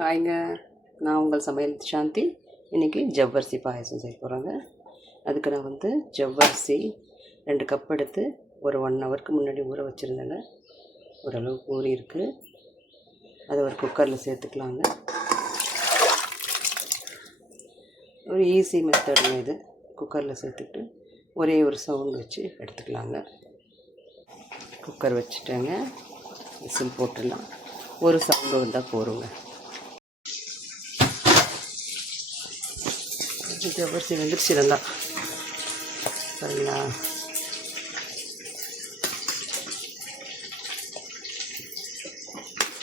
ஹாய்ங்க, நான் உங்கள் சமையல் சாந்தி. இன்றைக்கி ஜவ்வரிசி பாயசம் செய்ய போகிறேங்க. அதுக்கு நான் ஜவ்வரிசி 2 கப் எடுத்து ஒரு 1 ஹவருக்கு முன்னாடி ஊற வச்சுருந்தேங்க. ஓரளவுக்கு ஊறி இருக்குது. அதை ஒரு குக்கரில் சேர்த்துக்கலாங்க. ஒரு ஈஸி மெத்தடுங்க இது. குக்கரில் சேர்த்துக்கிட்டு ஒரே ஒரு சவுண்ட் வச்சு எடுத்துக்கலாங்க. குக்கர் வச்சுட்டேங்க. விசில் போட்டுடலாம். ஒரு சவுண்டு வந்தால் போருங்க. ஜவ்வரிசி வெந்துருச்சு நல்லா சரிங்களா.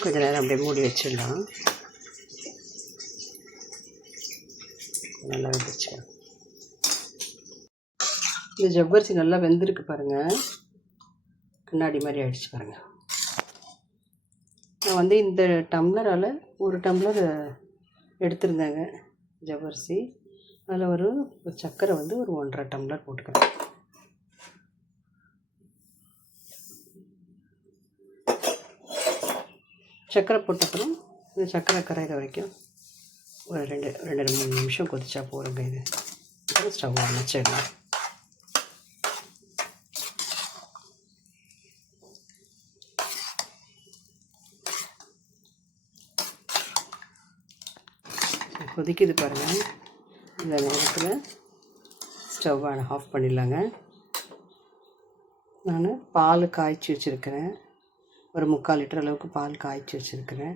கொஞ்சம் நேரம் அப்படியே மூடி வச்சிடலாம். நல்லா வெந்துருச்சு. இந்த ஜவ்வரிசி நல்லா வெந்திருக்கு பாருங்கள். கண்ணாடி மாதிரி ஆகிடுச்சு பாருங்கள். நான் இந்த டம்ளரால் ஒரு டம்ளர் எடுத்திருந்தேங்க ஜவ்வரிசி. அதில் ஒரு சர்க்கரை ஒரு 1.5 டம்ளர் போட்டுக்கிறேன். சர்க்கரை போட்டப்புறம் இந்த சர்க்கரை கரையிற வரைக்கும் ஒரு 2-3 நிமிஷம் கொதிச்சா போகிறோங்க. இது அப்புறம் ஸ்டவ் அணைச்சிடலாம். கொதிக்குது பாருங்கள். இந்த நேரத்தில் ஸ்டவ் ஆஃப் பண்ணிடலாங்க. நான் பால் காய்ச்சி வச்சுருக்கிறேன். ஒரு 3/4 லிட்டர் அளவுக்கு பால் காய்ச்சி வச்சுருக்கிறேன்.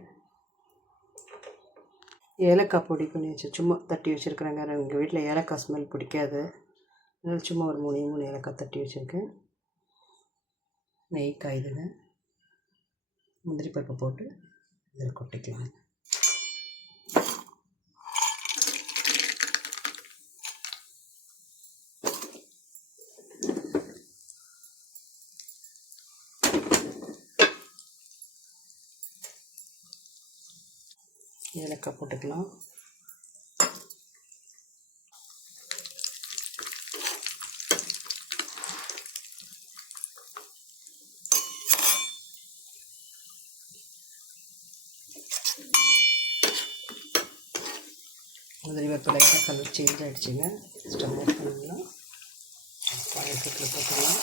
ஏலக்காய் பொடி பண்ணி சும்மா தட்டி வச்சுருக்கிறேங்க. எங்கள் வீட்டில் ஏலக்காய் ஸ்மெல் பிடிக்காது. அதனால் சும்மா ஒரு 3 ஏலக்காய் தட்டி வச்சுருக்கேன். நெய் காய்துங்க. முந்திரி பருப்பு போட்டு இதில் கொட்டிக்கலாம். ஏலக்காய் போட்டுக்கலாம். முந்திரி பருப்பு லைட்டாக கலர் சேஞ்ச் ஆகிடுச்சுங்க. ஸ்டவ் ஆஃப் பண்ணிடலாம். பாயசத்தில் போட்டுக்கலாம்.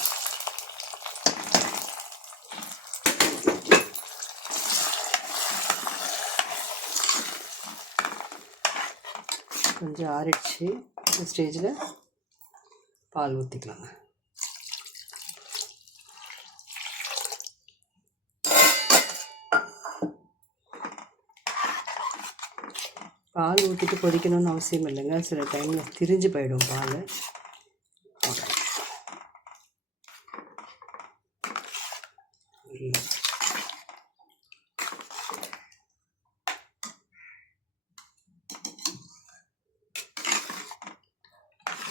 கொஞ்சம் ஆறிடுச்சு. இந்த ஸ்டேஜில் பால் ஊற்றிக்கலாங்க. பால் ஊற்றிட்டு கொதிக்கணும்னு அவசியம் இல்லைங்க. சில டைமில் திரிஞ்சு போயிடும் பால்.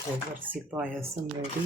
ஜவ்வரிசி பாயசம் ரெடி.